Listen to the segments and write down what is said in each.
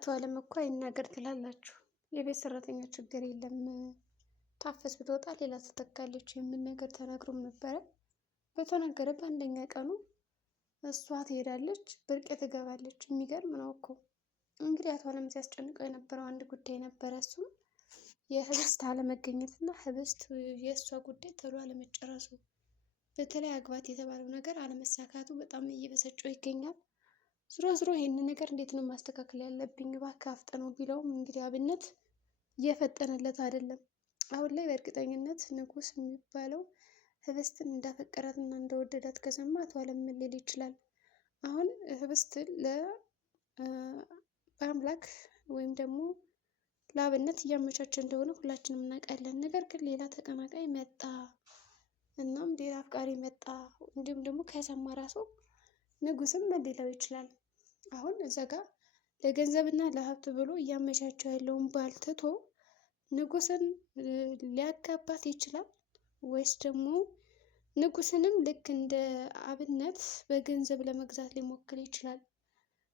አቶ አለም እኮ አይናገር ትላላችሁ። የቤት ሰራተኛ ችግር የለም ታፈስ ብትወጣ ሌላ ትተካለች የሚል ነገር ተናግሮም ነበረ። በተናገረ በአንደኛ ቀኑ እሷ ትሄዳለች፣ ብርቄ ትገባለች። የሚገርም ነው እኮ። እንግዲህ አቶ አለም ሲያስጨንቀው የነበረው አንድ ጉዳይ ነበረ። እሱም የህብስት አለመገኘት እና ህብስት የእሷ ጉዳይ ቶሎ አለመጨረሱ፣ በተለይ አግባት የተባለው ነገር አለመሳካቱ በጣም እየበሰጨው ይገኛል። ዝሮ ዝሮ ይሄንን ነገር እንዴት ነው ማስተካከል ያለብኝ እባክህ አፍጥነው ቢለውም እንግዲህ አብነት እየፈጠነለት አይደለም። አሁን ላይ በእርግጠኝነት ንጉስ የሚባለው ህብስትን እንዳፈቀራትና እንደወደዳት ከሰማ አቶ አለም ምን ሊል ይችላል? አሁን ህብስትን በአምላክ ወይም ደግሞ ለአብነት እያመቻቸ እንደሆነ ሁላችንም እናውቃለን። ነገር ግን ሌላ ተቀናቃይ መጣ፣ እናም ሌላ አፍቃሪ መጣ፣ እንዲሁም ደግሞ ከሰማ ራሱ ንጉስም ምን ሊለው ይችላል? አሁን እዛ ጋር ለገንዘብና ለሀብት ብሎ እያመቻቸው ያለውን ባል ትቶ ንጉስን ሊያጋባት ይችላል ወይስ ደግሞ ንጉስንም ልክ እንደ አብነት በገንዘብ ለመግዛት ሊሞክር ይችላል?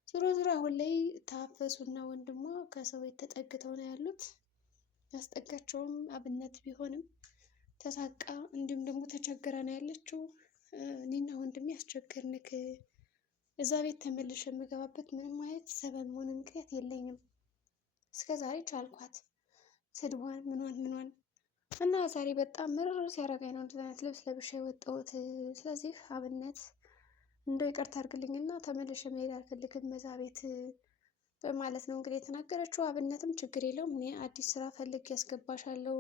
ዞሮ ዞሮ አሁን ላይ ታፈሱና ወንድሟ ከሰው ቤት ተጠግተው ነው ያሉት። ያስጠጋቸውም አብነት ቢሆንም ተሳቃ እንዲሁም ደግሞ ተቸግራ ነው ያለችው። እኔና ወንድሜ ያስቸገርንክ እዛ ቤት ተመልሼ የምገባበት ምንም አይነት ሰበብ ሆነ ምክንያት የለኝም። እስከ ዛሬ ቻልኳት ስድቧን ምኗን እና ዛሬ በጣም ምርር ሲያደርገኝ ነው እንደዚህ አይነት ልብስ ለብሼ የወጣሁት። ስለዚህ አብነት እንደው ይቅርታ አድርግልኝና ተመልሼ መሄድ አልፈልግም እዛ ቤት በማለት ነው እንግዲህ የተናገረችው። አብነትም ችግር የለውም እኔ አዲስ ስራ ፈልጌ ያስገባሻለሁ፣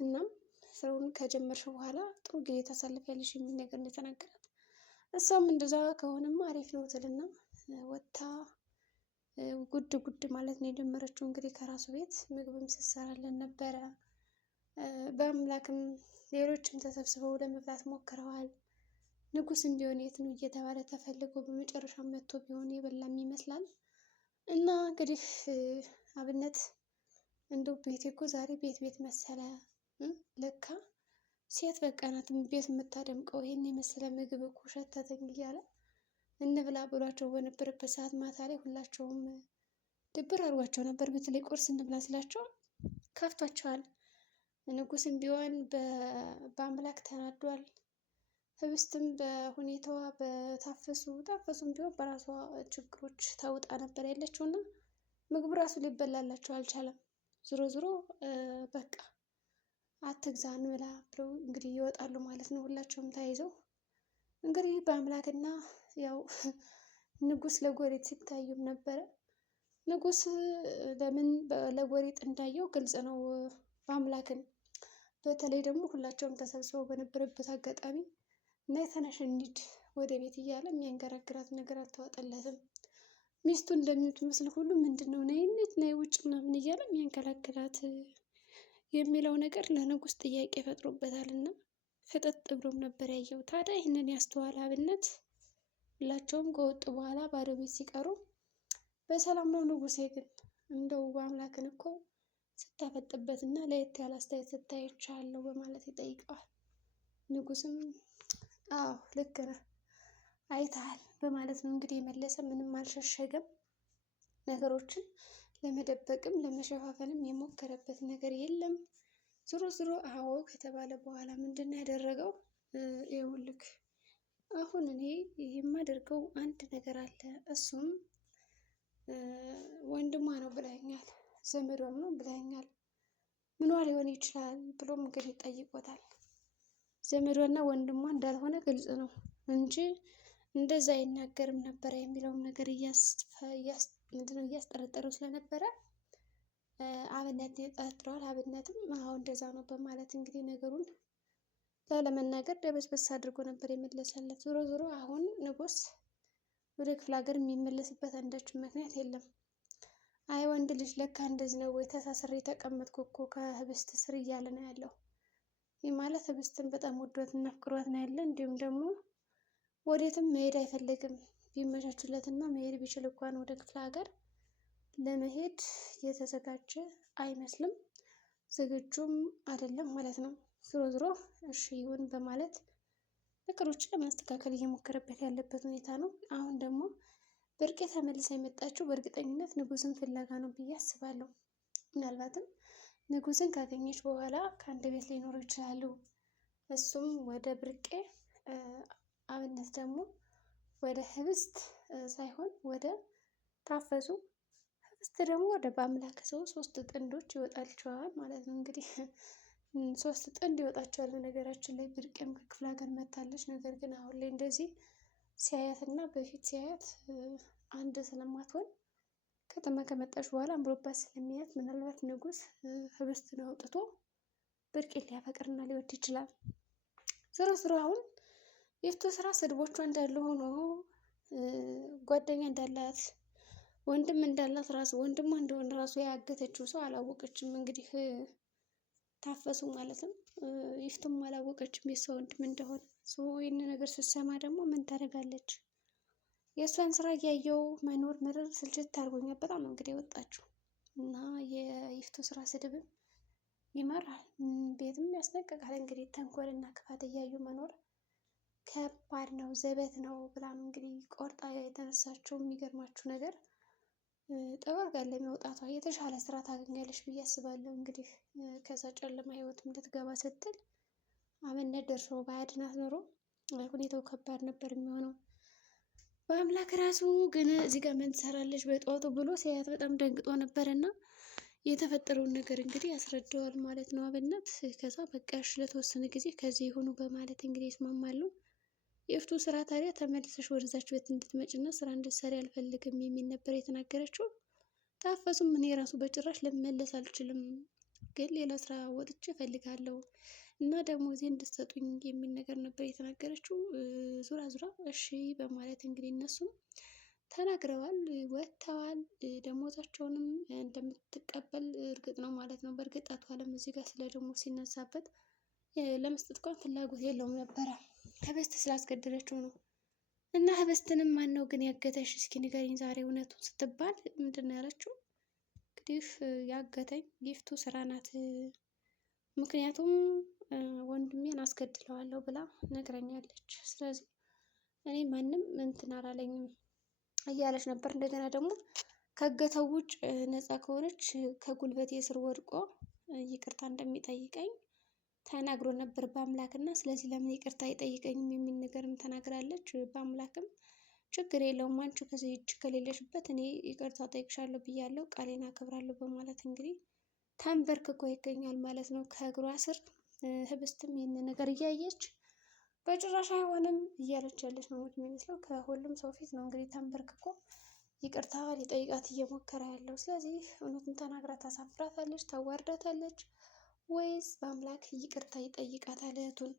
እናም ስራውን ከጀመርሽ በኋላ ጥሩ ጊዜ ታሳልፊያለሽ የሚል ነገር ነው የተናገራት። እሷም እንደዛ ከሆነማ አሪፍ ነው ትልና ወጥታ ጉድ ጉድ ማለት ነው የጀመረችው። እንግዲህ ከራሱ ቤት ምግብም ስትሰራለን ነበረ። በአምላክም ሌሎችም ተሰብስበው ለመብላት ሞክረዋል። ንጉስም ቢሆን የት ነው እየተባለ ተፈልጎ በመጨረሻ መጥቶ ቢሆን የበላም ይመስላል። እና እንግዲህ አብነት እንደው ቤቴ እኮ ዛሬ ቤት መሰለ፣ ለካ ሴት በቃ ናት ቤት የምታደምቀው፣ ይሄን የመሰለ ምግብ እኮ ሸተተኝ እያለ እንብላ ብሏቸው በነበረበት ሰዓት ማታ ላይ ሁላቸውም ድብር አድርጓቸው ነበር። በተለይ ቁርስ እንብላ ስላቸው ከፍቷቸዋል። ንጉስም ቢሆን በአምላክ ተናዷል። ህብስትም በሁኔታዋ ታፈሱም ቢሆን በራሷ ችግሮች ታውጣ ነበር ያለችው እና ምግብ ራሱ ሊበላላቸው አልቻለም። ዞሮ ዞሮ በቃ አትግዛ እንብላ ብለው እንግዲህ ይወጣሉ ማለት ነው። ሁላቸውም ተያይዘው እንግዲህ በአምላክና ያው ንጉስ ለጎሪጥ ሲታዩም ነበረ። ንጉስ ለምን ለጎሪጥ እንዳየው ግልጽ ነው። በአምላክን በተለይ ደግሞ ሁላቸውም ተሰብስበው በነበረበት አጋጣሚ ነይ ተነሽ እንሂድ ወደ ቤት እያለ የሚያንገራግራት ነገር አልተዋጠለትም። ሚስቱ እንደምትመስል ሁሉ ምንድነው ነይ እንሂድ ነይ ውጭ ምናምን እያለ የሚያንገላግላት የሚለው ነገር ለንጉስ ጥያቄ ፈጥሮበታልና ፍጥጥ ብሎም ነበር ያየው። ታዲያ ይህንን ያስተዋለ አብነት ሁላቸውም ከወጡ በኋላ ባዶ ቤት ሲቀሩ በሰላም ነው። ንጉሴ ግን እንደው በአምላክን እኮ ስታፈጥበት እና ለየት ያለ አስተያየት ስታይቻለሁ በማለት ይጠይቀዋል። ንጉስም አዎ ልክ ነህ አይተሃል በማለት ነው እንግዲህ የመለሰ። ምንም አልሸሸገም። ነገሮችን ለመደበቅም ለመሸፋፈንም የሞከረበት ነገር የለም። ዞሮ ዞሮ አዎ ከተባለ በኋላ ምንድን ነው ያደረገው? ይኸውልህ አሁን እኔ የማደርገው አንድ ነገር አለ፣ እሱም ወንድሟ ነው ብለኸኛል፣ ዘመዷም ነው ብለኸኛል፣ ምኗ ሊሆን ይችላል ብሎም እንግዲህ ጠይቆታል። ዘመዷና ወንድሟ እንዳልሆነ ግልጽ ነው እንጂ እንደዛ አይናገርም ነበረ የሚለውን ነገር እያስጠረጠረው ስለነበረ አብነት ጠርጥረዋል። አብነትም አሁን እንደዛ ነው በማለት እንግዲህ ነገሩን ላለመናገር ደበስበስ አድርጎ ነበር የመለሰለት። ዞሮ ዞሮ አሁን ንጉስ ወደ ክፍለ ሀገር የሚመለስበት አንዳችም ምክንያት የለም። አይ ወንድ ልጅ ለካ እንደዚህ ነው ወይ ተሳስሬ የተቀመጥኩ እኮ ከህብስት ስር እያለ ነው ያለው። ይህ ማለት ህብስትን በጣም ወዷት እና ፍቅሯት ነው ያለ። እንዲሁም ደግሞ ወዴትም መሄድ አይፈልግም። ቢመቻችለትና መሄድ ቢችል እንኳን ወደ ክፍለ ሀገር ለመሄድ የተዘጋጀ አይመስልም፣ ዝግጁም አይደለም ማለት ነው። ዞሮ ዞሮ እሺ ይሁን በማለት ነገሮችን ለማስተካከል እየሞከረበት ያለበት ሁኔታ ነው። አሁን ደግሞ ብርቄ ተመልሳ የመጣችው በእርግጠኝነት ንጉስን ፍለጋ ነው ብዬ አስባለሁ። ምናልባትም ንጉስን ካገኘች በኋላ ከአንድ ቤት ሊኖሩ ይችላሉ። እሱም ወደ ብርቄ፣ አብነት ደግሞ ወደ ህብስት ሳይሆን ወደ ታፈሱ፣ ህብስት ደግሞ ወደ በአምላክ ሰው 3 ጥንዶች ይወጣቸዋል ማለት ነው። እንግዲህ 3 ጥንድ ይወጣቸዋል። በነገራችን ላይ ብርቄም ከክፍለ ሀገር መታለች። ነገር ግን አሁን ላይ እንደዚህ ሲያያት እና በፊት ሲያያት አንድ ስለማትሆን ከተማ ከመጣች በኋላ አምሮባት ስለሚያት ምናልባት ንጉስ ህብስትን አውጥቶ ብርቄን ሊያፈቅርና ሊወድ ይችላል። ዞሮ ዞሮ አሁን የፍቱ ስራ ስድቦቿ እንዳለ ሆኖ ጓደኛ እንዳላት ወንድም እንዳላት ራሱ ወንድሟ እንደሆነ ራሱ ያገተችው ሰው አላወቀችም። እንግዲህ ታፈሱ ማለትም ይፍቱም አላወቀችም የሷ ወንድም እንደሆነ። ይህን ነገር ስትሰማ ደግሞ ምን ታደርጋለች? የእሷን ስራ እያየው መኖር ምርር ስልችት አድርጎኛል። በጣም ነው እንግዲህ የወጣችው እና የይፍቱ ስራ ስድብም ይመራል፣ ቤትም ያስጠነቅቃል። እንግዲህ ተንኮልና ክፋት እያዩ መኖር ከባድ ነው፣ ዘበት ነው ብላ ነው እንግዲህ ቆርጣ የተነሳችው። የሚገርማችሁ ነገር ጠበቅ ያለ መውጣቷ የተሻለ ስራ ታገኛለች ብዬ አስባለሁ። እንግዲህ ከዛ ጨለማ ህይወት እንድትገባ ስትል አብነት ደርሶ ባያድናት ኖሮ ሁኔታው ከባድ ነበር የሚሆነው። በአምላክ ራሱ ግን እዚህ ጋር ምን ትሰራለች በጠዋቱ ብሎ ሲያያት በጣም ደንግጦ ነበር እና የተፈጠረውን ነገር እንግዲህ ያስረዳዋል ማለት ነው አብነት። ከዛ በቃ እሺ ለተወሰነ ጊዜ ከዚህ ይሁኑ በማለት እንግዲህ ይስማማሉ። የፍቱ ስራ ታዲያ ተመልሰሽ ወደዛች ቤት እንድትመጭና ስራ እንድትሰሪ አልፈልግም የሚል ነበር የተናገረችው። ታፈሱም እኔ ራሱ በጭራሽ ልመለስ አልችልም፣ ግን ሌላ ስራ ወጥቼ እፈልጋለሁ እና ደግሞ እዚህ እንድትሰጡኝ የሚል ነገር ነበር የተናገረችው። ዙራ ዙራ እሺ በማለት እንግዲህ እነሱም ተናግረዋል፣ ወጥተዋል። ደሞዛቸውንም እንደምትቀበል እርግጥ ነው ማለት ነው። በእርግጥ አቶ አለም እዚህ ጋር ስለ ደሞዝ ሲነሳበት ለመስጠት እንኳን ፍላጎት የለውም ነበረ፣ ህብስት ስላስገደለችው ነው። እና ህብስትንም ማን ነው ግን ያገተሽ እስኪ ንገሪኝ ዛሬ እውነቱን ስትባል ምንድን ነው ያለችው? እንግዲህ ያገተኝ ይፍቱ ስራ ናት፣ ምክንያቱም ወንድሜን አስገድለዋለሁ ብላ ነግረኛለች። ስለዚህ እኔ ማንም እንትን አላለኝም እያለች ነበር። እንደገና ደግሞ ከእገተው ውጭ ነፃ ከሆነች ከጉልበቴ ስር ወድቆ ይቅርታ እንደሚጠይቀኝ ተናግሮ ነበር በአምላክ እና ስለዚህ ለምን ይቅርታ አይጠይቀኝም የሚል ነገርም ተናግራለች። በአምላክም ችግር የለውም አንቺ ከዚህ እጅ ከሌለሽበት እኔ ይቅርታ ጠይቅሻለሁ ብያለሁ፣ ቃሌን አከብራለሁ በማለት እንግዲህ ተንበርክኮ ይገኛል ማለት ነው ከእግሯ ስር። ህብስትም ይህን ነገር እያየች በጭራሽ አይሆንም እያለች ያለች ነው የሚመስለው። ከሁሉም ሰው ፊት ነው እንግዲህ ተንበርክኮ ይቅርታ ሊጠይቃት እየሞከረ ያለው። ስለዚህ እውነቱን ተናግራ ታሳፍራታለች፣ ታዋርዳታለች ወይስ በአምላክ ይቅርታ ይጠይቃታል እህቱን?